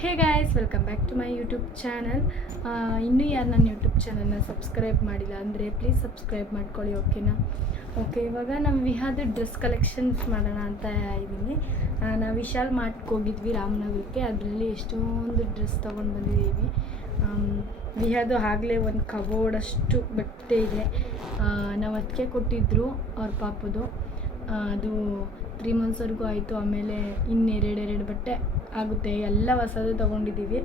Hey guys, welcome back to my YouTube channel. ಇನ್ನೂ ಯಾರು ನನ್ನ ಯೂಟ್ಯೂಬ್ ಚಾನಲ್ನ ಸಬ್ಸ್ಕ್ರೈಬ್ ಮಾಡಿಲ್ಲ ಅಂದರೆ ಪ್ಲೀಸ್ ಸಬ್ಸ್ಕ್ರೈಬ್ ಮಾಡ್ಕೊಳ್ಳಿ, ಓಕೆನಾ? ಓಕೆ, ಇವಾಗ ನಮ್ಮ ವಿಹಾದ ಡ್ರೆಸ್ ಕಲೆಕ್ಷನ್ಸ್ ಮಾಡೋಣ ಅಂತ ಇದ್ದೀನಿ. ನಾವು ವಿಶಾಲ್ ಮಾರ್ಟ್ಗೆ ಹೋಗಿದ್ವಿ ರಾಮನಗರಕ್ಕೆ. ಅದರಲ್ಲಿ ಎಷ್ಟೊಂದು ಡ್ರೆಸ್ ತೊಗೊಂಡು ಬಂದಿದ್ದೀವಿ. ವಿಹಾದು ಆಗಲೇ ಒಂದು ಕಬೋರ್ಡಷ್ಟು ಬಟ್ಟೆ ಇದೆ. ನಾವು ಅದಕ್ಕೆ ಕೊಟ್ಟಿದ್ದರು ಅವ್ರ ಪಾಪದು. ಅದು 3 ಮಂತ್ಸ್ವರೆಗೂ ಆಯಿತು. ಆಮೇಲೆ ಇನ್ನೆರಡು ಬಟ್ಟೆ ಆಗುತ್ತೆ. ಎಲ್ಲ ಹೊಸದು ತೊಗೊಂಡಿದ್ದೀವಿ.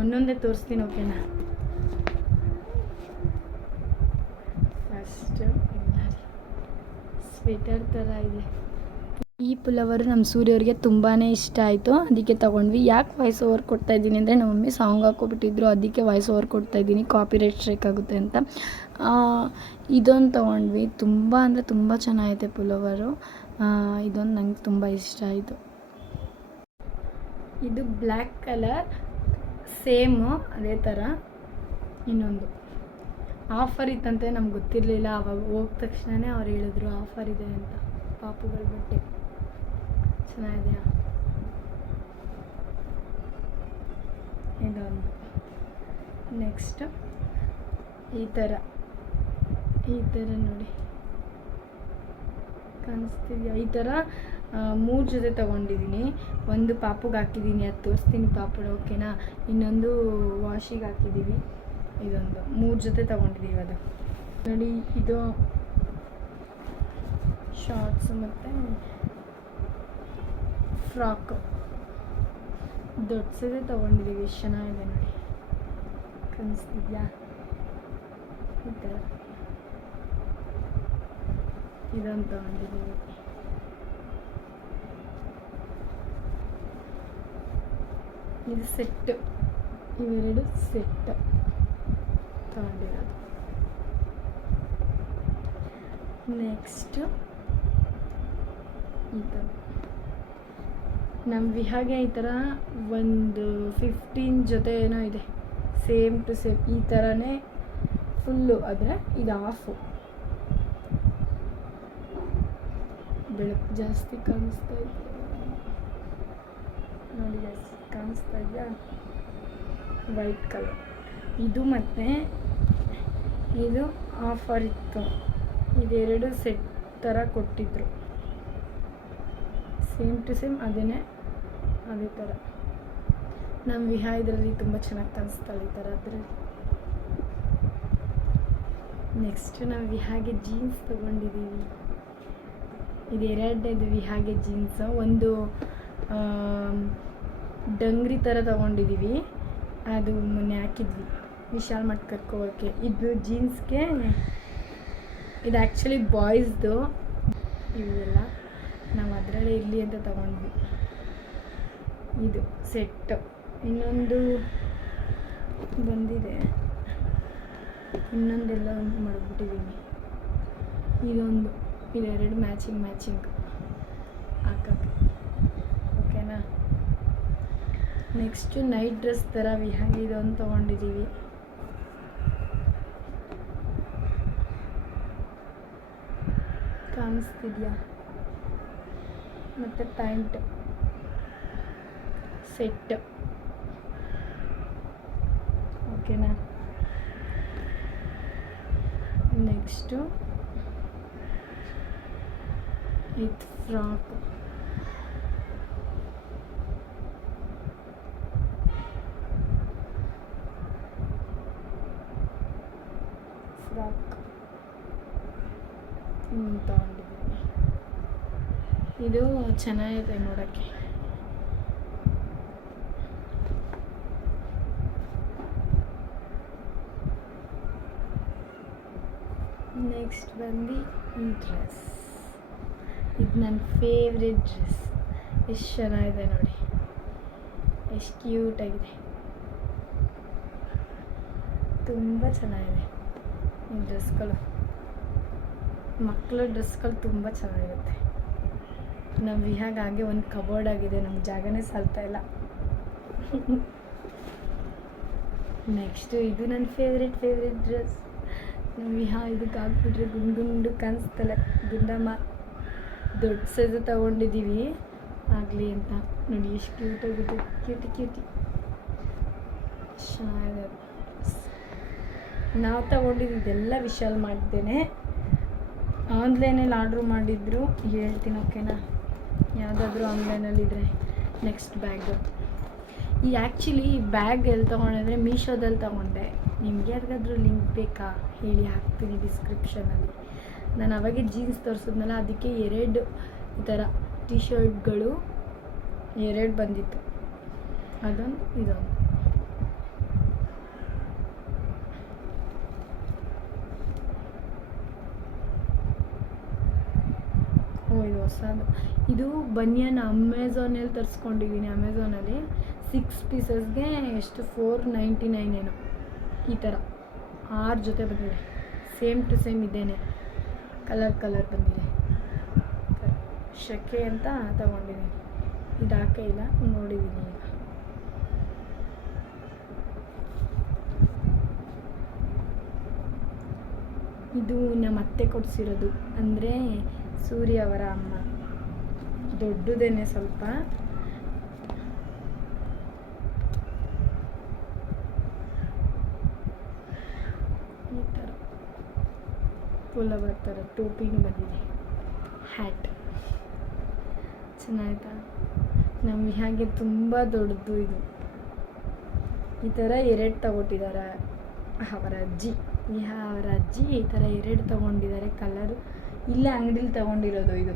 ಒಂದೊಂದೇ ತೋರಿಸ್ತೀನಿ, ಓಕೆನಾ? ಫಸ್ಟು ಸ್ವೆಟರ್ ಥರ ಇದೆ. ಈ ಪುಲವರು ನಮ್ಮ ಸೂರ್ಯವ್ರಿಗೆ ತುಂಬಾ ಇಷ್ಟ ಆಯಿತು, ಅದಕ್ಕೆ ತೊಗೊಂಡ್ವಿ. ಯಾಕೆ ವಾಯ್ಸ್ ಓವರ್ ಕೊಡ್ತಾಯಿದ್ದೀನಿ ಅಂದರೆ ನಮ್ಮ ಮಮ್ಮಿ ಸಾಂಗ್ ಹಾಕ್ಕೊಬಿಟ್ಟಿದ್ರು, ಅದಕ್ಕೆ ವಾಯ್ಸ್ ಓವರ್ ಕೊಡ್ತಾಯಿದ್ದೀನಿ, ಕಾಪಿರೈಟ್ ಸ್ಟ್ರೈಕ್ ಆಗುತ್ತೆ ಅಂತ. ಇದೊಂದು ತೊಗೊಂಡ್ವಿ. ತುಂಬ ಅಂದರೆ ತುಂಬ ಚೆನ್ನಾಗೈತೆ ಪುಲವರು. ಇದೊಂದು ನಂಗೆ ತುಂಬ ಇಷ್ಟ ಆಯಿತು. ಇದು ಬ್ಲ್ಯಾಕ್ ಕಲರ್, ಸೇಮು ಅದೇ ಥರ. ಇನ್ನೊಂದು ಆಫರ್ ಇತ್ತಂತೆ, ನಮ್ಗೆ ಗೊತ್ತಿರಲಿಲ್ಲ. ಆವಾಗ ಹೋದ ತಕ್ಷಣವೇ ಅವ್ರು ಹೇಳಿದ್ರು ಆಫರ್ ಇದೆ ಅಂತ. ಪಾಪುಗಳ ಬಟ್ಟೆ ಚೆನ್ನಾಗಿದೆಯಾ? ಇದೊಂದು. ನೆಕ್ಸ್ಟ್ ಈ ಥರ ನೋಡಿ, ಕಾಣಿಸ್ತಿದೆಯಾ? ಈ ಥರ 3 ಜೊತೆ ತೊಗೊಂಡಿದ್ದೀನಿ. ಒಂದು ಪಾಪುಗೆ ಹಾಕಿದ್ದೀನಿ, ಅದು ತೋರಿಸ್ತೀನಿ ಪಾಪುಡ, ಓಕೆನಾ? ಇನ್ನೊಂದು ವಾಶಿಗೆ ಹಾಕಿದ್ದೀವಿ. ಇದೊಂದು 3 ಜೊತೆ ತೊಗೊಂಡಿದ್ದೀವಿ. ಅದು ನೋಡಿ, ಇದು ಶಾರ್ಟ್ಸ್ ಮತ್ತು ಫ್ರಾಕು ದೊಡ್ಡ ಸೀರೆ ತೊಗೊಂಡಿದ್ದೀವಿ. ಎಷ್ಟು ಚೆನ್ನಾಗಿದೆ ನೋಡಿ, ಕಾಣಿಸ್ತಿದ್ಯಾ? ಈ ಥರ ಇದೊಂದು ತೊಗೊಂಡಿದ್ದೀವಿ. ಇದು ಸೆಟ್, ಇವೆರಡು ಸೆಟ್ ತೊಗೊಂಡಿರೋದು. ನೆಕ್ಸ್ಟು ಈ ಥರ ನಮ್ಮ ವಿಹಾಗೆ ಈ ಥರ ಒಂದು 15 ಜೊತೆ ಏನೋ ಇದೆ, ಸೇಮ್ ಟು ಸೇಮ್ ಈ ಥರನೇ ಫುಲ್ಲು. ಆದರೆ ಇದು ಆಫು. ಬೆಳಕು ಜಾಸ್ತಿ ಕಾಣಿಸ್ತಾ ಇದೆ ನೋಡಿ, ಜಾಸ್ತಿ ಕಾಣಿಸ್ತಾ ಇದೆಯಾ? ವೈಟ್ ಕಲರ್ ಇದು. ಮತ್ತು ಇದು ಆಫರ್ ಇತ್ತು. ಇದೆರಡು ಸೆಟ್ ಥರ ಕೊಟ್ಟಿದ್ರು, ಸೇಮ್ ಟು ಸೇಮ್ ಅದೇ ಥರ. ನಮ್ಮ ವಿಹಾ ಇದರಲ್ಲಿ ತುಂಬ ಚೆನ್ನಾಗಿ ಕಾಣಿಸ್ತಾಳೆ ಈ ಥರ ಅದರಲ್ಲಿ. ನೆಕ್ಸ್ಟ್ ನಾವು ವಿಹಾಗೆ ಜೀನ್ಸ್ ತೊಗೊಂಡಿದ್ದೀವಿ. ಇದು ಎರಡನೇದು ವಿಹಾಗೆ ಜೀನ್ಸು. ಒಂದು ಡಂಗ್ರಿ ಥರ ತೊಗೊಂಡಿದ್ದೀವಿ, ಅದು ಮೊನ್ನೆ ಹಾಕಿದ್ವಿ ವಿಶಾಲ್ ಮಟ್ ಕರ್ಕೋಕ್ಕೆ. ಇದು ಜೀನ್ಸ್ಗೆ, ಇದು ಆ್ಯಕ್ಚುಲಿ ಬಾಯ್ಸ್ದು. ಇವೆಲ್ಲ ನಾವು ಅದರಲ್ಲೇ ಇರಲಿ ಅಂತ ತೊಗೊಂಡ್ವಿ. ಇದು ಸೆಟ್ಟು. ಇನ್ನೊಂದು ಬಂದಿದೆ, ಇನ್ನೊಂದೆಲ್ಲ ಮಾಡಿಬಿಟ್ಟಿದ್ದೀನಿ. ಇದೊಂದು, ಇದೆರಡು ಮ್ಯಾಚಿಂಗ್ ಹಾಕೋಕ್ಕೆ, ಓಕೆನಾ? ನೆಕ್ಸ್ಟು ನೈಟ್ ಡ್ರೆಸ್ ಥರ ವಿಹಾಗೆ ಇದೊಂದು ತೊಗೊಂಡಿದ್ದೀವಿ. ಕಾಣಿಸ್ತಿದೆಯಾ? ಮತ್ತು ಪ್ಯಾಂಟ್ ಸೆಟ್, ಓಕೆನಾ? ನೆಕ್ಸ್ಟು ಇದು ಫ್ರಾಕ್. ತೊಗೊಂಡಿದ್ದೀನಿ. ಇದು ಚೆನ್ನಾಗಿದೆ ನೋಡೋಕ್ಕೆ. ನೆಕ್ಸ್ಟ್ ಬಂದು ಈ ಡ್ರೆಸ್. ಇದು ನನ್ನ ಫೇವ್ರೆಟ್ ಡ್ರೆಸ್. ಎಷ್ಟು ಚೆನ್ನಾಗಿದೆ ನೋಡಿ, ಎಷ್ಟು ಕ್ಯೂಟಾಗಿದೆ, ತುಂಬ ಚೆನ್ನಾಗಿದೆ ಈ ಡ್ರೆಸ್ಗಳು. ಮಕ್ಕಳ ಡ್ರೆಸ್ಗಳು ತುಂಬ ಚೆನ್ನಾಗಿರುತ್ತೆ. ನಮ್ಮ ವಿಹಾಗ ಹಾಗೆ ಒಂದು ಕಬೋರ್ಡ್ ಆಗಿದೆ, ನಮ್ಗೆ ಜಾಗನೇ ಸಾಲ್ತಾ ಇಲ್ಲ. ನೆಕ್ಸ್ಟು ಇದು ನನ್ನ ಫೇವ್ರೆಟ್ ಡ್ರೆಸ್. ನಮ್ಮ ವಿಹಾ ಇದಕ್ಕೆ ಹಾಕ್ಬಿಟ್ರೆ ಗುಂಡು ಕಾಣಿಸ್ತಾಳೆ, ಗುಂಡಮ್ಮ. ದೊಡ್ಡ ಸೈಜು ತೊಗೊಂಡಿದ್ದೀವಿ, ಆಗಲಿ ಅಂತ. ನೋಡಿ ಎಷ್ಟು ಕ್ಯೂಟಾಗಿದೆ, ಕ್ಯೂಟಿ ಚೆನ್ನಾಗಿದೆ. ನಾವು ತಗೊಂಡಿದ್ದು ಇದೆಲ್ಲ ವಿಶಾಲ್ ಮಾಡಿದ್ದೇನೆ. ಆನ್ಲೈನಲ್ಲಿ ಆರ್ಡ್ರ್ ಮಾಡಿದ್ರು ಹೇಳ್ತೀನಿ, ಓಕೆನಾ? ಯಾವುದಾದ್ರೂ ಆನ್ಲೈನಲ್ಲಿದ್ದರೆ ನೆಕ್ಸ್ಟ್ ಬ್ಯಾಗು. ಈ ಆ್ಯಕ್ಚುಲಿ ಈ ಬ್ಯಾಗ್ ಎಲ್ಲಿ ತೊಗೊಂಡಿದ್ರೆ ಮೀಶೋದಲ್ಲಿ ತೊಗೊಂಡೆ. ನಿಮ್ಗೆ ಯಾರಿಗಾದ್ರೂ ಲಿಂಕ್ ಬೇಕಾ ಹೇಳಿ, ಹಾಕ್ತೀನಿ ಡಿಸ್ಕ್ರಿಪ್ಷನಲ್ಲಿ. ನಾನು ಅವಾಗೆ ಜೀನ್ಸ್ ತೋರಿಸಿದ್ನಲ್ಲ, ಅದಕ್ಕೆ 2 ಈ ಥರ ಟಿ ಶರ್ಟ್ಗಳು 2 ಬಂದಿತ್ತು, ಅದೊಂದು ಇದೊಂದು. ಇದು ಹೊಸದು. ಇದು ಬನಿಯನ್ ಅಮೆಝಾನಲ್ಲಿ ತರಿಸ್ಕೊಂಡಿದ್ದೀನಿ. ಅಮೆಝಾನಲ್ಲಿ 6 ಪೀಸಸ್ಗೆ ಎಷ್ಟು 499 ಏನೋ. ಈ ಥರ 6 ಜೊತೆ ಬಂದಿದೆ, ಸೇಮ್ ಟು ಸೇಮ್ ಇದೇನೆ, ಕಲರ್ ಬಂದಿದೆ. ಶೆಕೆ ಅಂತ ತಗೊಂಡಿದ್ದೀನಿ. ಇದು ಹಾಕೇ ಇಲ್ಲ, ನೋಡಿದ್ದೀನಿ ಈಗ. ಇದು ನಮ್ಮ ಅತ್ತೆ ಕೊಡಿಸಿರೋದು, ಅಂದರೆ ಸೂರ್ಯ ಅವರ ಅಮ್ಮ. ದೊಡ್ಡದೇನೆ ಸ್ವಲ್ಪ. ಈ ಥರ ಫುಲ್ಲ ಬರ್ತಾರೆ, ಟೋಪಿನೂ ಬಂದಿದೆ, ಹ್ಯಾಟ್ ಚೆನ್ನಾಯ್ತಾ? ನಮಗೆ ಹಾಗೆ ತುಂಬ ದೊಡ್ಡದು ಇದು. ಈ ಥರ 2 ತಗೊಟ್ಟಿದ್ದಾರೆ ಅವರ ಅಜ್ಜಿ. ಅವರ ಅಜ್ಜಿ ಈ ಥರ 2 ತೊಗೊಂಡಿದ್ದಾರೆ. ಕಲರು ಇಲ್ಲೇ ಅಂಗಡೀಲಿ ತೊಗೊಂಡಿರೋದು, ಇದು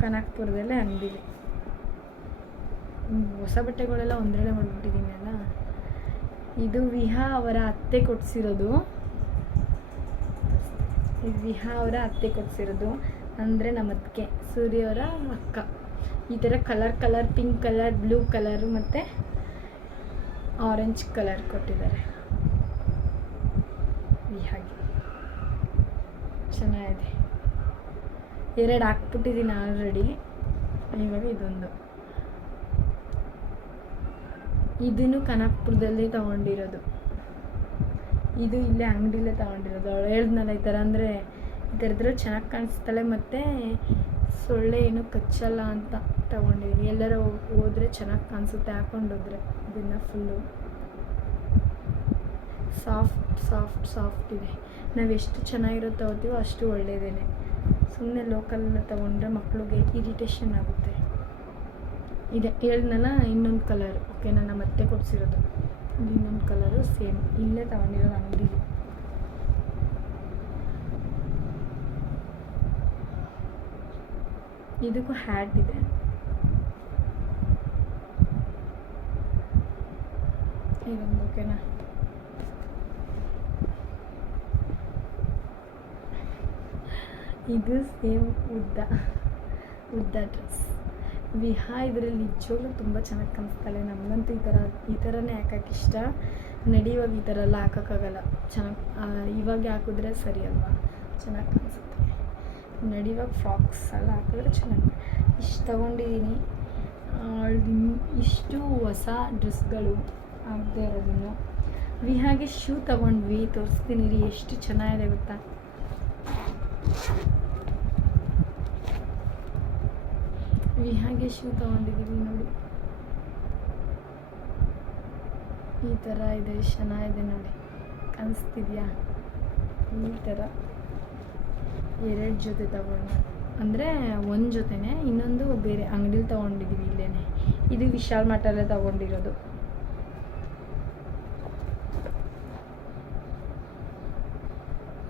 ಕನಕಪುರದಲ್ಲೇ ಅಂಗಡೀಲಿ. ಹೊಸ ಬಟ್ಟೆಗಳೆಲ್ಲ ಒಂದರಲ್ಲೇ ಮಾಡಿಬಿಟ್ಟಿದ್ದೀನಿ ಅಲ್ಲ. ಇದು ವಿಹಾ ಅವರ ಅತ್ತೆ ಕೊಡಿಸಿರೋದು. ಇದು ವಿಹಾ ಅವರ ಅತ್ತೆ ಕೊಡಿಸಿರೋದು, ಅಂದರೆ ನಮ್ಮ ಅತ್ತಿಗೆ ಸೂರ್ಯ ಅವರ ಅಕ್ಕ. ಈ ಥರ colour pink colour, blue colour ಮತ್ತು ಆರೆಂಜ್ ಕಲರ್ ಕೊಟ್ಟಿದ್ದಾರೆ ವಿಹಾಗೆ. ಚೆನ್ನಾಗಿದೆ. 2 ಹಾಕ್ಬಿಟ್ಟಿದ್ದೀನಿ ಆಲ್ರೆಡಿ. ಇವಾಗ ಇದೊಂದು. ಇದನ್ನು ಕನಕಪುರದಲ್ಲೇ ತೊಗೊಂಡಿರೋದು. ಇದು ಇಲ್ಲೇ ಅಂಗಡಿಲೇ ತೊಗೊಂಡಿರೋದು. ಅವಳು ಹೇಳಿದ್ನಲ್ಲ ಈ ಥರ ಅಂದರೆ ಈ ಥರದ್ರು ಚೆನ್ನಾಗಿ ಕಾಣಿಸ್ತಾಳೆ ಮತ್ತು ಸೊಳ್ಳೆ ಏನೂ ಕಚ್ಚಲ್ಲ ಅಂತ ತೊಗೊಂಡಿದ್ದೀನಿ. ಎಲ್ಲರೂ ಹೋದರೆ ಚೆನ್ನಾಗಿ ಕಾಣಿಸುತ್ತೆ ಹಾಕ್ಕೊಂಡೋದ್ರೆ. ಇದನ್ನು ಫುಲ್ಲು ಸಾಫ್ಟ್ ಇದೆ. ನಾವು ಎಷ್ಟು ಚೆನ್ನಾಗಿರೋ ತಗೋತೀವೋ ಅಷ್ಟು ಒಳ್ಳೆಯದೇನೆ. ಸುಮ್ಮನೆ ಲೋಕಲ್ನ ತೊಗೊಂಡ್ರೆ ಮಕ್ಕಳಿಗೆ ಇರಿಟೇಷನ್ ಆಗುತ್ತೆ. ಇದೆ ಹೇಳಿದ್ನಲ್ಲ, ಇನ್ನೊಂದು ಕಲರ್, ಓಕೆನಾ? ನಮ್ಮ ಅತ್ತೆ ಕೊಡಿಸಿರೋದು. ಇನ್ನೊಂದು ಕಲರು ಸೇಮ್ ಇಲ್ಲೇ ತೊಗೊಂಡಿರೋದು ಅಂಗಡಿಲಿ. ಇದಕ್ಕೂ ಹ್ಯಾಟ್ ಇದೆ. ಇದೊಂದು, ಓಕೆನಾ? ಇದು ಸೇಮ್ ಉದ್ದ ಡ್ರೆಸ್. ವಿಹಾ ಇದರಲ್ಲಿ ನಿಜವಾಗ್ಲೂ ತುಂಬ ಚೆನ್ನಾಗಿ ಕಾಣಿಸ್ತಾಳೆ. ನಮಗಂತೂ ಈ ಥರನೇ ಹಾಕೋಕ್ಕೆ ಇಷ್ಟ. ನಡೆಯುವಾಗ ಈ ಥರ ಎಲ್ಲ ಹಾಕೋಕ್ಕಾಗಲ್ಲ. ಚೆನ್ನಾಗಿ ಇವಾಗ ಹಾಕಿದ್ರೆ ಸರಿ ಅಲ್ವಾ, ಚೆನ್ನಾಗಿ ಕಾಣಿಸುತ್ತೆ. ನಡೆಯುವಾಗ ಫ್ರಾಕ್ಸ್ ಎಲ್ಲ ಹಾಕಿದ್ರೆ ಚೆನ್ನಾಗಿ. ಇಷ್ಟು ತೊಗೊಂಡಿದ್ದೀನಿ. ಇಷ್ಟು ಹೊಸ ಡ್ರೆಸ್ಗಳು ಆಗದೆ ಇರೋದನ್ನು. ವಿಹಾಗೆ ಶೂ ತೊಗೊಂಡ್ವಿ, ತೋರಿಸ್ತೀನಿ ರೀ, ಎಷ್ಟು ಚೆನ್ನಾಗಿದೆ ಗೊತ್ತಾ? ವಿಹಾಗೆ ಶೂ ತೊಗೊಂಡಿದ್ದೀವಿ ನೋಡಿ. ಈ ಥರ ಇದೆ, ಚೆನ್ನಾಗಿದೆ ನೋಡಿ, ಕಾಣಿಸ್ತಿದ್ಯಾ? ಈ ಥರ 2 ಜೊತೆ ತೊಗೊಂಡು, ಅಂದರೆ ಒಂದು ಜೊತೆನೇ, ಇನ್ನೊಂದು ಬೇರೆ ಅಂಗಡಿಲಿ ತೊಗೊಂಡಿದ್ದೀವಿ ಇಲ್ಲೇ. ಇದು ವಿಶಾಲ್ ಮಾರ್ಟಲ್ಲೇ ತೊಗೊಂಡಿರೋದು.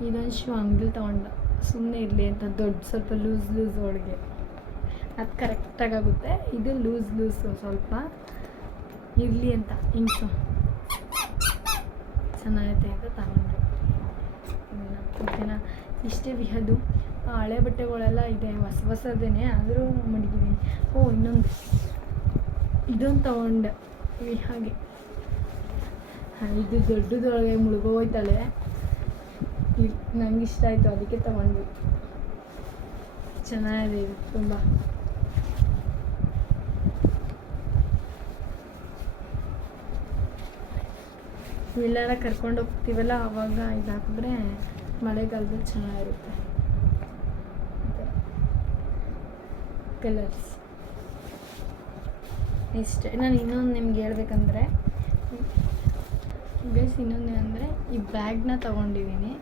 ಇದೊಂದು ಶೂ ಅಂಗಡಿಲಿ ತೊಗೊಂಡ, ಸುಮ್ಮನೆ ಇರಲಿ ಅಂತ, ಸ್ವಲ್ಪ ಲೂಸ್ ಒಳಗೆ ಅದು ಕರೆಕ್ಟಾಗುತ್ತೆ. ಇದು ಲೂಸ್ ಸ್ವಲ್ಪ ಇರಲಿ ಅಂತ, ಇಂಕ್ಸು ಚೆನ್ನಾಗೈತೆ ಅಂತ ತಗೊಂಡ್ರು. ಓಕೆನಾ? ಇಷ್ಟೇ ವಿಹದು. ಹಳೆ ಬಟ್ಟೆಗಳೆಲ್ಲ ಇದೆ, ಹೊಸದೇನೆ, ಆದರೂ ಮಡಗಿದ್ದೀನಿ. ಇದೊಂದು ತೊಗೊಂಡೆ ವಿಹಾಗೆ. ಇದು ದೊಡ್ಡದೊಳಗೆ ಮುಳುಗೋಯ್ತಾಳೆ. ನಂಗೆ ಇಷ್ಟ ಆಯಿತು, ಅದಕ್ಕೆ ತೊಗೊಂಡ್ವಿ. ಚೆನ್ನಾಗಿದೆ ಇದು ತುಂಬ. ಎಲ್ಲಾರ ಕರ್ಕೊಂಡು ಹೋಗ್ತೀವಲ್ಲ, ಆವಾಗ ಇದು ಹಾಕಿದ್ರೆ ಮಳೆಗಾಲದಲ್ಲಿ ಚೆನ್ನಾಗಿರುತ್ತೆ. ಕಲರ್ಸ್ ಇಷ್ಟೇ. ನಾನು ಇನ್ನೊಂದು ನಿಮ್ಗೆ ಹೇಳ್ಬೇಕಂದ್ರೆ ಗೈಸ್, ಇನ್ನೊಂದೇನೆಂದರೆ ಈ ಬ್ಯಾಗ್ನ ತೊಗೊಂಡಿದ್ದೀನಿ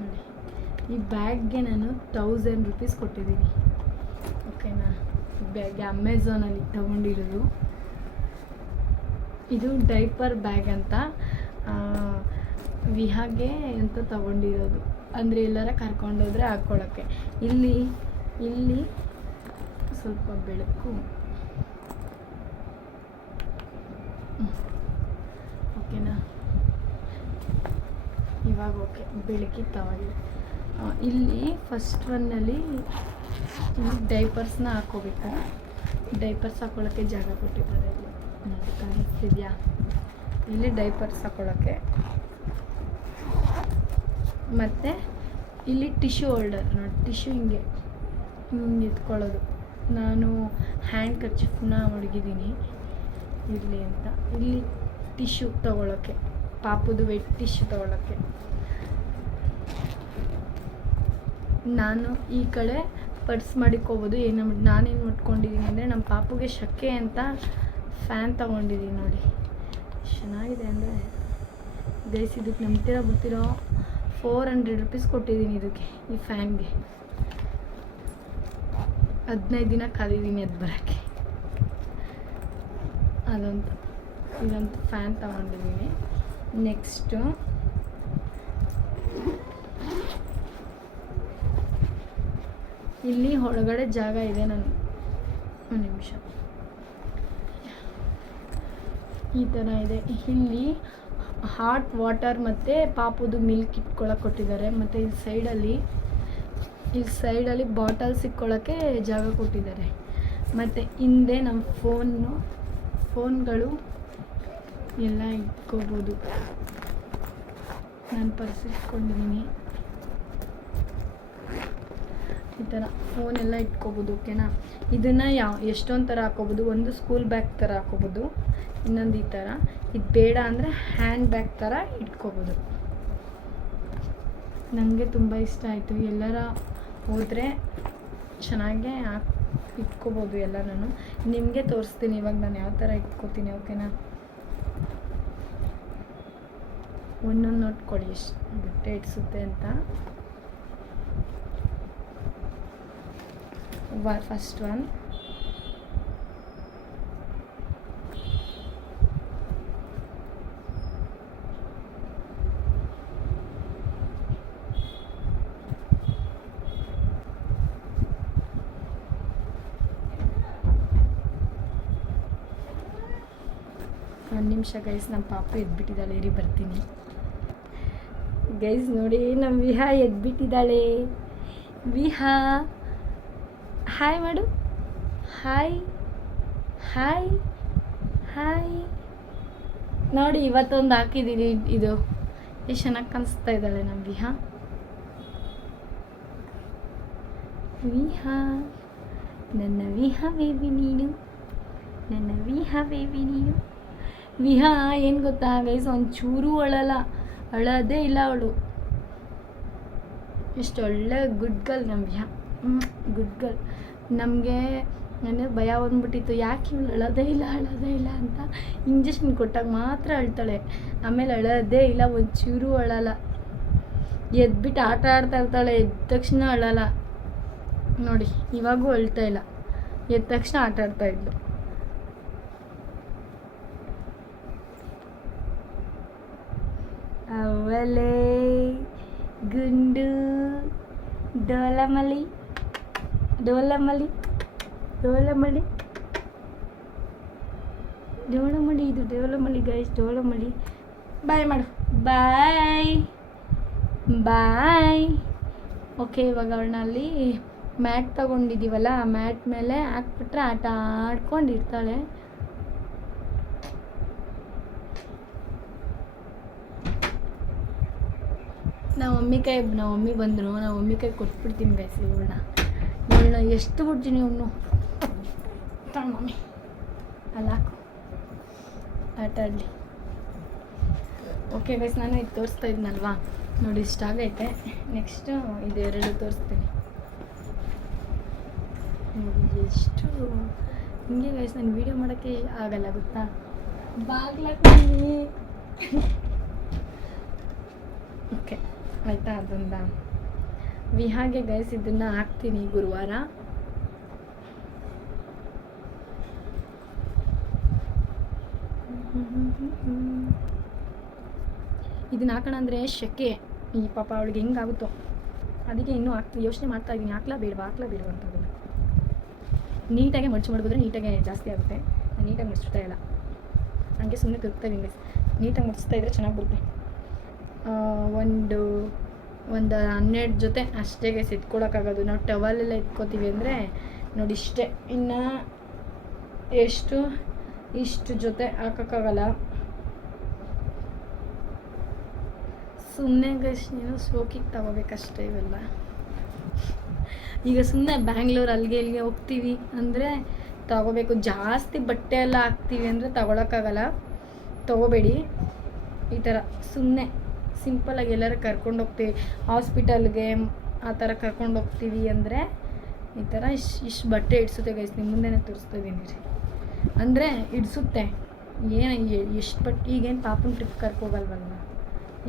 ನೋಡಿ. ಈ ಬ್ಯಾಗ್ಗೆ ನಾನು 1000 ರೂಪೀಸ್ ಕೊಟ್ಟಿದ್ದೀನಿ, ಓಕೆನಾ. ಈ ಬ್ಯಾಗ್ಗೆ ಅಮೆಝಾನಲ್ಲಿ ತೊಗೊಂಡಿರೋದು. ಇದು ಡೈಪರ್ ಬ್ಯಾಗ್ ಅಂತ ವಿಹಾಗೆ ಅಂತ ತೊಗೊಂಡಿರೋದು, ಅಂದರೆ ಎಲ್ಲರ ಕರ್ಕೊಂಡೋದ್ರೆ ಹಾಕ್ಕೊಳ್ಳೋಕ್ಕೆ. ಇಲ್ಲಿ ಸ್ವಲ್ಪ ಬೆಳಕು, ಓಕೆನಾ. ಇವಾಗ ಓಕೆ, ಬೆಳಕಿತ್ತವಾಗಿದೆ. ಇಲ್ಲಿ ಫಸ್ಟ್ ಒನ್ನಲ್ಲಿ ಇಲ್ಲಿ ಡೈಪರ್ಸ್ನ ಹಾಕ್ಕೋಬೇಕು. ಡೈಪರ್ಸ್ ಹಾಕ್ಕೊಳ್ಳೋಕ್ಕೆ ಜಾಗ ಕೊಟ್ಟಿದ್ದಾರೆ ಇಲ್ಲಿ ನೋಡಿ, ಕಾಣಿಸ್ತಿದೆಯಾ? ಇಲ್ಲಿ ಡೈಪರ್ಸ್ ಹಾಕ್ಕೊಳ್ಳೋಕ್ಕೆ. ಮತ್ತು ಇಲ್ಲಿ ಟಿಶ್ಯೂ ಹೋಲ್ಡರ್ ನೋಡಿ, ಟಿಶ್ಯೂ ಹಿಂಗೆ ಎತ್ಕೊಳ್ಳೋದು. ನಾನು ಹ್ಯಾಂಡ್ ಕರ್ಚಿಫ್ನ ಮಡಗಿದ್ದೀನಿ ಇರಲಿ ಅಂತ. ಇಲ್ಲಿ ಟಿಶ್ಯೂ ತೊಗೊಳಕ್ಕೆ, ಪಾಪುದು ವೆಟ್ ಟಿಶ್ಯೂ ತೊಗೊಳಕ್ಕೆ. ನಾನು ಈ ಕಡೆ ಪರ್ಸ್ ಮಾಡಿಕೋಬೋದು. ನಾನೇನು ಮಾಡ್ಕೊಂಡಿದ್ದೀನಿ ಅಂದರೆ, ನಮ್ಮ ಪಾಪುಗೆ ಶಕೆ ಅಂತ ಫ್ಯಾನ್ ತೊಗೊಂಡಿದ್ದೀನಿ ನೋಡಿ. ಚೆನ್ನಾಗಿದೆ ಅಂದರೆ ಗೈಸ್, ಇದಕ್ಕೆ ನಂಬ್ತಿರೋ 400 ರೂಪೀಸ್ ಕೊಟ್ಟಿದ್ದೀನಿ ಇದಕ್ಕೆ, ಈ ಫ್ಯಾನ್ಗೆ. 15 ದಿನ ಕಾದಿದ್ದೀನಿ ಅದು ಬರೋಕ್ಕೆ. ಇದೊಂದು ಫ್ಯಾನ್ ತೊಗೊಂಡಿದ್ದೀನಿ. ನೆಕ್ಸ್ಟು ಇಲ್ಲಿ ಒಳಗಡೆ ಜಾಗ ಇದೆ. ನಾನು ಒಂದು ನಿಮಿಷ, ಈ ಥರ ಇದೆ. ಇಲ್ಲಿ ಹಾಟ್ ವಾಟರ್ ಮತ್ತು ಪಾಪುದು ಮಿಲ್ಕ್ ಇಟ್ಕೊಳ್ಳೋಕೆ ಕೊಟ್ಟಿದ್ದಾರೆ. ಮತ್ತು ಈ ಸೈಡಲ್ಲಿ ಬಾಟಲ್ಸ್ ಇಟ್ಕೊಳ್ಳೋಕ್ಕೆ ಜಾಗ ಕೊಟ್ಟಿದ್ದಾರೆ. ಮತ್ತು ಹಿಂದೆ ನಮ್ಮ ಫೋನ್ಗಳು ಎಲ್ಲ ಇಟ್ಕೋಬೋದು. ನಾನು ಪರ್ಸ್ ಇಟ್ಕೊಂಡಿದ್ದೀನಿ, ಈ ಥರ ಫೋನೆಲ್ಲ ಇಟ್ಕೋಬೋದು, ಓಕೆನಾ. ಇದನ್ನು ಎಷ್ಟೊಂದು ಥರ ಹಾಕ್ಕೋಬೋದು. ಒಂದು ಸ್ಕೂಲ್ ಬ್ಯಾಗ್ ಥರ ಹಾಕ್ಕೋಬೋದು, ಇನ್ನೊಂದು ಈ ಥರ. ಇದು ಬೇಡ ಅಂದರೆ ಹ್ಯಾಂಡ್ ಬ್ಯಾಗ್ ಥರ ಇಟ್ಕೋಬೋದು. ನನಗೆ ತುಂಬ ಇಷ್ಟ ಆಯಿತು. ಎಲ್ಲರ ಹೋದರೆ ಚೆನ್ನಾಗೇ ಇಟ್ಕೋಬೋದು ಎಲ್ಲ. ನಾನು ನಿಮಗೆ ತೋರಿಸ್ತೀನಿ ಇವಾಗ ನಾನು ಯಾವ ಥರ ಇಟ್ಕೋತೀನಿ, ಓಕೆನಾ. ಒಂದೊಂದು ನೋಡ್ಕೊಳ್ಳಿ ಎಷ್ಟು ಬಟ್ಟೆ ಇಡಿಸುತ್ತೆ ಅಂತ. ಫಸ್ಟ್ ಒನ್ ಒಂದು ನಿಮಿಷ ಗೈಸ್, ನಮ್ಮ ಪಾಪು ಎದ್ಬಿಟ್ಟಿದ್ದಾಳೆ, ಇರಿ ಬರ್ತೀನಿ ಗೈಸ್. ನೋಡಿ, ನಮ್ಮ ವಿಹಾ ಎದ್ಬಿಟ್ಟಿದ್ದಾಳೆ. ವಿಹಾ ಹಾಯ್ ಮಾಡು, ಹಾಯ್ ಹಾಯ್ ಹಾಯ್. ನೋಡಿ, ಇವತ್ತೊಂದು ಹಾಕಿದ್ದೀನಿ, ಇದು ಎಷ್ಟು ಚೆನ್ನಾಗಿ ಕಾಣಿಸ್ತಾ ಇದ್ದಾಳೆ ನಮ್ಮ ವಿಹಾ. ವಿಹಾ, ನನ್ನ ವಿಹಾ ಬೇಬಿ ನೀನು, ನನ್ನ ವಿಹಾ ಬೇಬಿ ನೀನು. ವಿಹಾ ಏನು ಗೊತ್ತಾ ಗೈಸ್, ಒಂಚೂರು ಅಳೋದೇ ಇಲ್ಲ ಅವಳು. ಎಷ್ಟು ಒಳ್ಳೆ ಗುಡ್ ಗರ್ಲ್ ನಮ್ಮ ವಿಹಾ, ಗುಡ್ ಗರ್ಲ್. ನಮಗೆ ನನಗೆ ಭಯ ಬಂದ್ಬಿಟ್ಟಿತ್ತು, ಯಾಕೆ ಇವಳು ಅಳೋದೇ ಇಲ್ಲ ಅಂತ. ಇಂಜೆಕ್ಷನ್ ಕೊಟ್ಟಾಗ ಮಾತ್ರ ಅಳ್ತಾಳೆ, ಆಮೇಲೆ ಅಳೋದೇ ಇಲ್ಲ, ಒಂಚೂರು ಅಳಲ್ಲ. ಎದ್ಬಿಟ್ಟು ಆಟ ಆಡ್ತಾ ಇರ್ತಾಳೆ, ಎದ್ದ ತಕ್ಷಣ ಅಳಲ್ಲ ನೋಡಿ. ಇವಾಗೂ ಅಳ್ತಾ ಇಲ್ಲ, ಎದ್ದ ತಕ್ಷಣ ಆಟ ಆಡ್ತಾ ಇದ್ಲು. ಅವಲೇ ಗುಂಡು ಡೋಲಮಲಿ ಡೋಲಮಲಿ ಡೋಲಮಲಿ ಡೋಲಮಲಿ, ಇದು ಡೋಲಮಲಿ ಗೈಸ್, ಡೋಲಮಲಿ. ಬಾಯ್ ಮಾಡು, ಬಾಯ್ ಬಾಯ್. ಓಕೆ, ಇವಾಗ ಅವಳಲ್ಲಿ ಮ್ಯಾಟ್ ತಗೊಂಡಿದ್ದೀವಲ್ಲ, ಆ ಮ್ಯಾಟ್ ಮೇಲೆ ಹಾಕ್ಬಿಟ್ರೆ ಆಟ ಆಡ್ಕೊಂಡಿರ್ತಾಳೆ. ನಾವು ಮಮ್ಮಿ ಬಂದರು, ನಾವು ಮಮ್ಮಿ ಕೈ ಕೊಟ್ಬಿಡ್ತೀನಿ ಗೈಸ್. ಇವಳನ್ನ ಎಷ್ಟು ಬಿಡ್ತೀನಿ ಇವನು. ಮಮ್ಮಿ ಅಲ್ಲ ಹಾಕು, ಆಟ ಆಡಲಿ. ಓಕೆ ಗೈಸ್, ನಾನು ಇದು ತೋರಿಸ್ತಾ ಇದ್ನಲ್ವಾ ನೋಡಿ, ಇಷ್ಟ ಆಗೈತೆ. ನೆಕ್ಸ್ಟು ಇದೆರಡು ತೋರಿಸ್ತೀನಿ ನೋಡಿ, ಎಷ್ಟು ಹಿಂಗೆ ಗೈಸ್ ನಾನು ವೀಡಿಯೋ ಮಾಡೋಕ್ಕೆ ಆಗಲ್ಲ ಗೊತ್ತಾ. ಬಾಗ್ಲಾಕ್ತೀನಿ. ಓಕೆ ಆಯಿತಾ, ಅದೊಂದ ವಿಹಾಗೆ ಗೈಸ್ ಇದನ್ನು ಹಾಕ್ತೀನಿ ಗುರುವಾರ. ಇದನ್ನ ಹಾಕೋಣ ಅಂದರೆ ಶೆಕೆ ಈ ಪಾಪ ಅವಳಿಗೆ ಹೆಂಗಾಗುತ್ತೋ, ಅದಕ್ಕೆ ಇನ್ನೂ ಯೋಚನೆ ಮಾಡ್ತಾ ಇದ್ದೀನಿ ಹಾಕ್ಲಾ ಬೇಡವಾ ಅಂತ. ಅದನ್ನು ನೀಟಾಗಿ ಮಡ್ಚು ಮಾಡಿದ್ರೆ ನೀಟಾಗಿ ಜಾಸ್ತಿ ಆಗುತ್ತೆ. ನಾನು ನೀಟಾಗಿ ಮಡಿಸ್ತಾ ಇಲ್ಲ, ಹಂಗೆ ಸುಮ್ಮನೆ ತಿರುಗ್ತಾ ಇದ್ದೀನಿ. ನೀಟಾಗಿ ಮಡಿಸ್ತಾ ಇದ್ದರೆ ಚೆನ್ನಾಗಿ ಬರುತ್ತೆ. ಒಂದು 12 ಜೊತೆ ಅಷ್ಟೇ ಗೈಸ್ ಎತ್ಕೊಳಕ್ಕಾಗೋದು. ನಾವು ಟವಲೆಲ್ಲ ಎತ್ಕೋತೀವಿ ಅಂದರೆ ನೋಡಿ ಇಷ್ಟೇ, ಇನ್ನು ಇಷ್ಟು ಜೊತೆ ಹಾಕೋಕ್ಕಾಗಲ್ಲ. ಸುಮ್ಮನೆ ಗೈಸ್ ನೀನು ಶೋಕಿಗೆ ತಗೋಬೇಕಷ್ಟೇ ಇವೆಲ್ಲ. ಈಗ ಸುಮ್ಮನೆ ಬ್ಯಾಂಗ್ಳೂರು ಅಲ್ಲಿಗೆ ಹೋಗ್ತೀವಿ ಅಂದರೆ ತಗೋಬೇಕು. ಜಾಸ್ತಿ ಬಟ್ಟೆ ಎಲ್ಲ ಹಾಕ್ತೀವಿ ಅಂದರೆ ತಗೊಳಕ್ಕಾಗಲ್ಲ, ತಗೋಬೇಡಿ. ಈ ಥರ ಸುಮ್ಮನೆ ಸಿಂಪಲಾಗಿ ಎಲ್ಲರೂ ಕರ್ಕೊಂಡೋಗ್ತೀವಿ ಹಾಸ್ಪಿಟಲ್ಗೆ, ಆ ಥರ ಕರ್ಕೊಂಡೋಗ್ತೀವಿ ಅಂದರೆ ಈ ಥರ ಇಷ್ಟು ಬಟ್ಟೆ ಇಡ್ಸುತ್ತೆ ಗೈಸ್. ನಿಮ್ಮ ಮುಂದೆನೇ ತೋರಿಸ್ತಾ ಇದ್ದೀನಿ ರೀ. ಅಂದರೆ ಇಡ್ಸುತ್ತೆ ಎಷ್ಟು ಬಟ್ಟೆ. ಈಗೇನು ಪಾಪನ ಟ್ರಿಪ್ ಕರ್ಕೋಗಲ್ವಲ್ವ,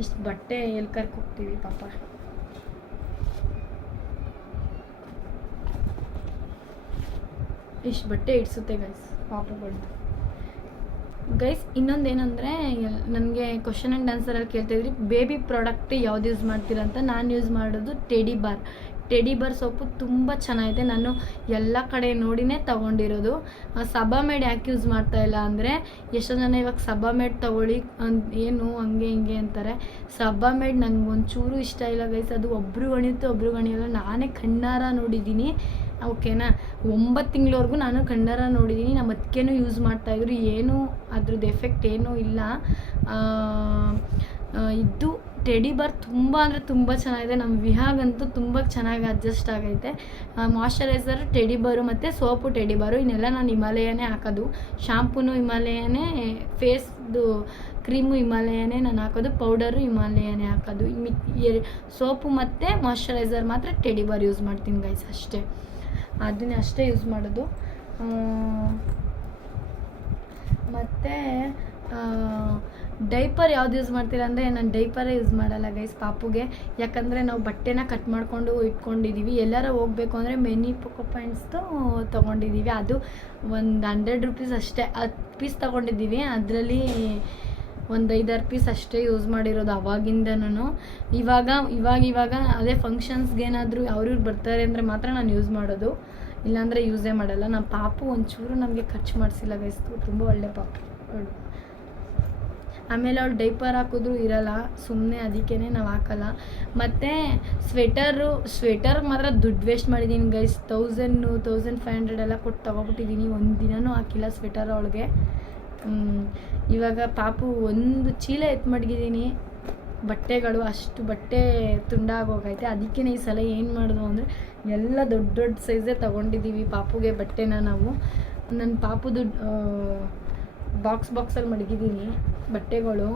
ಇಷ್ಟು ಬಟ್ಟೆ ಎಲ್ಲಿ ಕರ್ಕೋಗ್ತೀವಿ ಪಾಪ. ಇಷ್ಟು ಬಟ್ಟೆ ಇಡ್ಸುತ್ತೆ ಗೈಸ್ ಪಾಪಗಳು. ಗೈಸ್ ಇನ್ನೊಂದೇನೆಂದರೆ ನನಗೆ ಕ್ವಶನ್ ಆ್ಯಂಡ್ ಆನ್ಸರಲ್ಲಿ ಕೇಳ್ತಾಯಿದ್ರಿ ಬೇಬಿ ಪ್ರಾಡಕ್ಟ್ ಯಾವ್ದು ಯೂಸ್ ಮಾಡ್ತೀರಾ ಅಂತ. ನಾನು ಯೂಸ್ ಮಾಡೋದು ಟೆಡಿ ಬಾರ್ ಸೋಪು ತುಂಬ ಚೆನ್ನಾಗಿದೆ. ನಾನು ಎಲ್ಲ ಕಡೆ ನೋಡಿನೇ ತೊಗೊಂಡಿರೋದು. ಸಬಾಮೇಡ್ ಯಾಕೆ ಯೂಸ್ ಮಾಡ್ತಾಯಿಲ್ಲ ಅಂದರೆ ಎಷ್ಟೋ ಜನ ಇವಾಗ ಸಬಾಮೇಡ್ ತೊಗೊಳ್ಳಿ ಏನು ಹಂಗೆ ಹಿಂಗೆ ಅಂತಾರೆ. ಸಬಾಮೇಡ್ ನನಗೆ ಒಂಚೂರು ಇಷ್ಟ ಇಲ್ಲ ಗೈಸ್. ಅದು ಒಬ್ರು ಗಣಿಯುತ್ತೆ ಒಬ್ರು ಗಣಿಯಲ್ಲ. ನಾನೇ ಕಣ್ಣಾರ ನೋಡಿದ್ದೀನಿ, ಓಕೆನಾ. 9 ತಿಂಗಳವರೆಗೂ ನಾನು ಕಣ್ಣಾರ ನೋಡಿದ್ದೀನಿ. ನಮ್ಮ ಅದಕ್ಕೇನು ಯೂಸ್ ಮಾಡ್ತಾಯಿದ್ರು, ಏನೂ ಅದ್ರದ್ದು ಎಫೆಕ್ಟ್ ಏನೂ ಇಲ್ಲ. ಇದು ಟೆಡಿ ಬಾರ್ ತುಂಬ ಅಂದರೆ ತುಂಬ ಚೆನ್ನಾಗಿದೆ. ನಮ್ಮ ವಿಹಾಗಂತೂ ತುಂಬ ಚೆನ್ನಾಗಿ ಅಡ್ಜಸ್ಟ್ ಆಗೈತೆ. ಮಾಯ್ಶ್ಚರೈಸರ್ ಟೆಡಿ ಬಾರು ಮತ್ತು ಸೋಪು ಟೆಡಿ ಬಾರು, ಇನ್ನೆಲ್ಲ ನಾನು ಹಿಮಾಲಯನೇ ಹಾಕೋದು. ಶಾಂಪೂನು ಹಿಮಾಲಯನೇ, ಫೇಸ್ದು ಕ್ರೀಮು ಹಿಮಾಲಯನೇ ನಾನು ಹಾಕೋದು, ಪೌಡರು ಹಿಮಾಲಯನೇ ಹಾಕೋದು. ಸೋಪು ಮತ್ತು ಮಾಯ್ಶ್ಚರೈಸರ್ ಮಾತ್ರ ಟೆಡಿ ಬಾರ್ ಯೂಸ್ ಮಾಡ್ತೀನಿ ಗೈಸ್, ಅಷ್ಟೇ. ಅದನ್ನೇ ಅಷ್ಟೇ ಯೂಸ್ ಮಾಡೋದು. ಮತ್ತು ಡೈಪರ್ ಯಾವ್ದು ಯೂಸ್ ಮಾಡ್ತೀರಾ ಅಂದರೆ ನಾನು ಡೈಪರೇ ಯೂಸ್ ಮಾಡಲ್ಲ ಗೈಸ್ ಪಾಪುಗೆ. ಯಾಕಂದರೆ ನಾವು ಬಟ್ಟೆನ ಕಟ್ ಮಾಡಿಕೊಂಡು ಇಟ್ಕೊಂಡಿದ್ದೀವಿ. ಎಲ್ಲಾರ ಹೋಗಬೇಕು ಅಂದರೆ ಮೆನಿ ಪೊಕೊ ಪಾಯಿಂಟ್ಸ್ದು ತೊಗೊಂಡಿದ್ದೀವಿ. ಅದು ಒಂದು 100 ರೂಪೀಸ್ ಅಷ್ಟೇ, 10 ಪೀಸ್ ತೊಗೊಂಡಿದ್ದೀವಿ. ಅದರಲ್ಲಿ ಒಂದು 5-6 ಪೀಸ್ ಅಷ್ಟೇ ಯೂಸ್ ಮಾಡಿರೋದು ಅವಾಗಿಂದನೂ. ಇವಾಗ ಅದೇ ಫಂಕ್ಷನ್ಸ್ಗೇನಾದರೂ ಅವ್ರಿವ್ರು ಬರ್ತಾರೆ ಅಂದರೆ ಮಾತ್ರ ನಾನು ಯೂಸ್ ಮಾಡೋದು, ಇಲ್ಲಾಂದರೆ ಯೂಸೇ ಮಾಡಲ್ಲ. ನಮ್ಮ ಪಾಪು ಒಂಚೂರು ನಮಗೆ ಖರ್ಚು ಮಾಡಿಸಿಲ್ಲ ಗೈಸ್, ತುಂಬ ಒಳ್ಳೆ ಪಾಪು ಅವಳು. ಆಮೇಲೆ ಅವಳು ಡೈಪರ್ ಹಾಕಿದ್ರೂ ಇರಲ್ಲ, ಸುಮ್ಮನೆ ಅದಕ್ಕೇ ನಾವು ಹಾಕಲ್ಲ. ಮತ್ತು ಸ್ವೆಟರ್ ಮಾತ್ರ ದುಡ್ಡು ವೇಸ್ಟ್ ಮಾಡಿದ್ದೀನಿ ಗೈಸ್. 1500 ಎಲ್ಲ ಕೊಟ್ಟು ತೊಗೊಬಿಟ್ಟಿದ್ದೀನಿ. ಒಂದು ದಿನವೂ ಹಾಕಿಲ್ಲ ಸ್ವೆಟರ್ ಅವಳಿಗೆ. ಇವಾಗ ಪಾಪು ಒಂದು ಚೀಲ ಎತ್ತು ಮಡಗಿದ್ದೀನಿ ಬಟ್ಟೆಗಳು, ಅಷ್ಟು ಬಟ್ಟೆ ತುಂಡಾಗೋಗೈತೆ. ಅದಕ್ಕೇ ಈ ಸಲ ಏನು ಮಾಡೋದು ಅಂದರೆ ಎಲ್ಲ ದೊಡ್ಡ ಸೈಜೇ ತೊಗೊಂಡಿದ್ದೀವಿ ಪಾಪುಗೆ ಬಟ್ಟೆನ ನಾವು. ನನ್ನ ಪಾಪುದು ಬಾಕ್ಸಲ್ಲಿ ಮಡಗಿದ್ದೀನಿ ಬಟ್ಟೆಗಳು.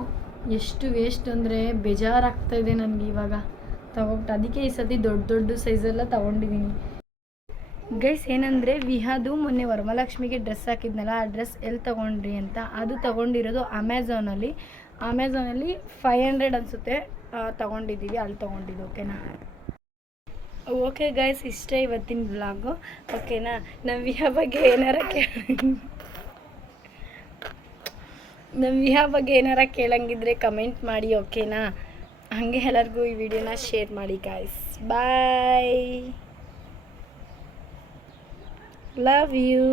ಎಷ್ಟು ವೇಸ್ಟ್ ಅಂದರೆ ಬೇಜಾರಾಗ್ತಾಯಿದೆ ನನಗೆ ಇವಾಗ ತೊಗೊಬಿಟ್ಟು. ಅದಕ್ಕೆ ಈ ಸತಿ ದೊಡ್ಡ ಸೈಜೆಲ್ಲ ತೊಗೊಂಡಿದ್ದೀನಿ ಗೈಸ್. ಏನಂದರೆ ವಿಹಾದು ಮೊನ್ನೆ ವರಮಹಾಲಕ್ಷ್ಮಿಗೆ ಡ್ರೆಸ್ ಹಾಕಿದ್ನಲ್ಲ, ಆ ಡ್ರೆಸ್ ಎಲ್ಲಿ ತೊಗೊಂಡ್ರಿ ಅಂತ. ಅದು ತೊಗೊಂಡಿರೋದು ಅಮೆಝಾನಲ್ಲಿ 500 ಅನಿಸುತ್ತೆ ತೊಗೊಂಡಿದ್ದೀವಿ, ಅಲ್ಲಿ ತೊಗೊಂಡಿದ್ದು, ಓಕೆನಾ. ಓಕೆ ಗೈಸ್, ಇಷ್ಟೇ ಇವತ್ತಿನ ವ್ಲಾಗು, ಓಕೆನಾ. ನಮ್ಮ ವಿಹಾ ಬಗ್ಗೆ ಏನಾರ ಕೇಳಂಗಿದ್ರೆ ಕಮೆಂಟ್ ಮಾಡಿ, ಓಕೆನಾ. ಹಾಗೆ ಎಲ್ಲರಿಗೂ ಈ ವಿಡಿಯೋನ ಶೇರ್ ಮಾಡಿ ಗೈಸ್. Bye, love you.